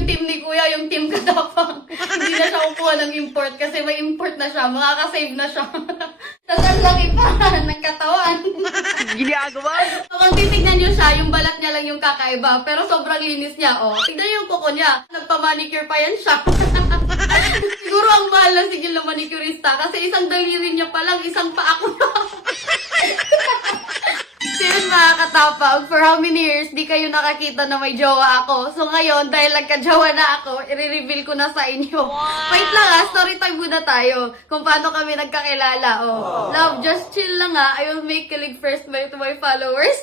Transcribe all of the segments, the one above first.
yung team ni Kuya, yung team Katapang. Hindi na siya kukuha ng import kasi may import na siya. Makakasave na siya. Tapos ang laki pa ng katawan. Ginagawa? So, kung titignan nyo siya, yung balat niya lang yung kakaiba. Pero sobrang linis niya, oh. Tignan nyo yung kuko niya. Nagpa-manicure pa yan siya. Siguro ang mahal na sigil na manicurista kasi isang daliri niya pa lang, isang paa ko na. So yun mga katapag, for how many years di kayo nakakita na may jowa ako. So ngayon, dahil nagka-jowa na ako, i-reveal ko na sa inyo. Wait lang story time muna tayo. Kung paano kami nagkakilala. Oh. Love, just chill lang I will make kilig first to my followers.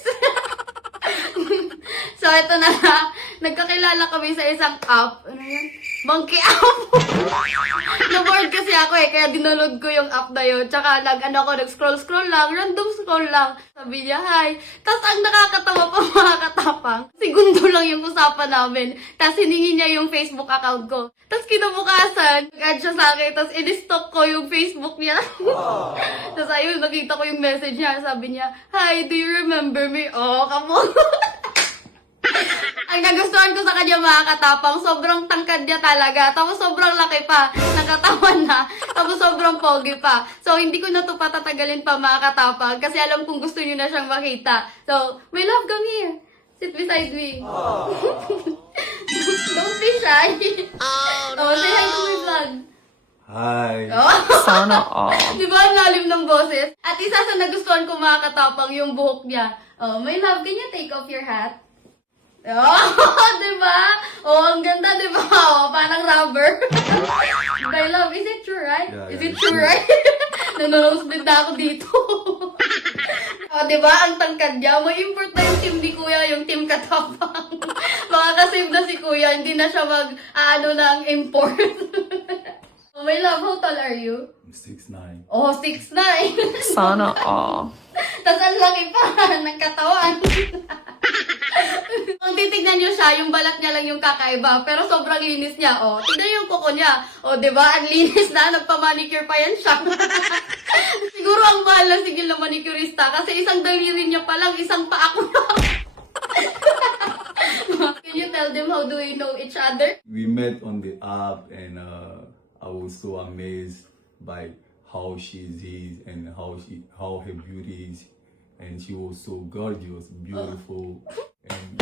So ito na nga, nagkakilala kami sa isang app. Ano yun? Monkey app! Na-bored kasi ako kaya dinulog ko yung app na yun. Tsaka nag-scroll lang, random scroll lang. Sabi niya, hi. Tapos ang nakakatawa pa mga katapang, segundo lang yung usapan namin. Tapos hiningi niya yung Facebook account ko. Tapos kinabukasan, nag-add siya sa akin, tapos in-stalk ko yung Facebook niya. Tapos ayun, nakita ko yung message niya. Sabi niya, hi, do you remember me? Oh, come on. Ang nagustuhan ko sa kanya mga katapang, sobrang tangkad niya talaga. Tapos sobrang laki pa, nakatawan na. Tapos sobrang pogi pa. So hindi ko na to patatagalin pa mga katapang kasi alam kong gusto niyo na siyang makita. So, my love, come here. Sit beside me. Don't be shy. Oh, say hi to my vlog. Hi. Oh. Sana all. Di ba ang lalim ng boses? At isa sa nagustuhan ko mga katapang, yung buhok niya. Oh, my love, can you take off your hat? Oh, diba? Oh, ang ganda, diba? Oh, parang rubber. My love, is it true, right? Yeah, Is yeah, it true, right? Nanonosebleed na ako dito. Oh, diba? Ang tangkad niya. May import na yung team ni Kuya, yung team Katapang. Makakasave na si Kuya, hindi na siya mag-ano ng import. Oh, my love, how tall are you? I'm 6'9". Oh, 6'9". Sana all. Tapos ang laki pa ng katawan. Kung titignan nyo siya, yung balat niya lang yung kakaiba. Pero sobrang linis niya, oh. Tignan yung kuko niya. Oh, diba? Ang linis na. Nagpa-manicure pa yan siya. Siguro ang mahal na sigil na manicurista kasi isang daliri niya pa lang, isang paa ko na. Can you tell them how do we know each other? We met on the app and I was so amazed by how she is and how her beauty is, and she was so gorgeous, beautiful, and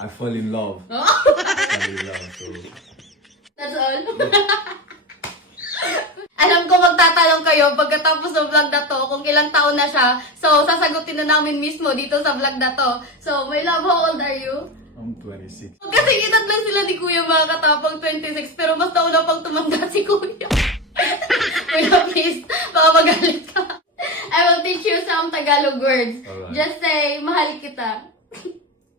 I fell in love. So That's all. Alam ko magtatanong kayo pagkatapos ng vlog na to kung ilang taon na siya. So, sasagutin na namin mismo dito sa vlog na to. So, my love, how old are you? I'm 26. Kasi edad lang sila ni Kuya mga katapang 26, pero mas nauna pang tumanda si Kuya. Kuya, please, baka magalit ka. I will teach you some Tagalog words. Alright. Just say, mahal kita.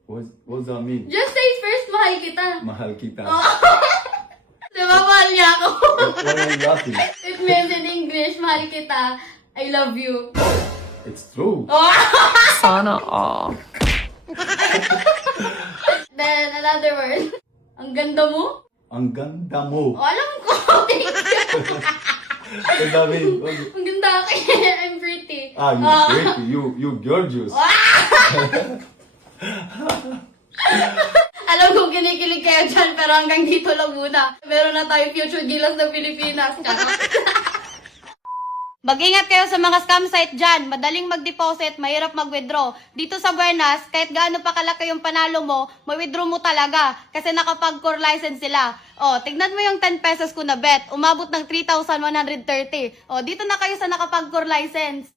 What's that mean? Just say first, mahal kita. Mahal kita. Diba, mahal niya ako? Why are you laughing? It means in English, mahal kita, I love you. It's true. Sana all. Then, another word. Ang ganda mo? Ang ganda mo. Oh, alam ko. Thank you. What's that mean? Ang ganda ako. I'm pretty. You pretty. You gorgeous. Alam ko kinikilig kayo dyan, pero hanggang dito lang muna. Meron na tayong future gilas ng Pilipinas. Mag-ingat kayo sa mga scam site dyan. Madaling mag-deposit, mahirap mag-withdraw. Dito sa Buenas, kahit gaano pa kalaki yung panalo mo, ma-withdraw mo talaga. Kasi nakapag-core license sila. O, tignan mo yung 10 pesos ko na bet. Umabot ng 3,130. O, dito na kayo sa nakapag-core license.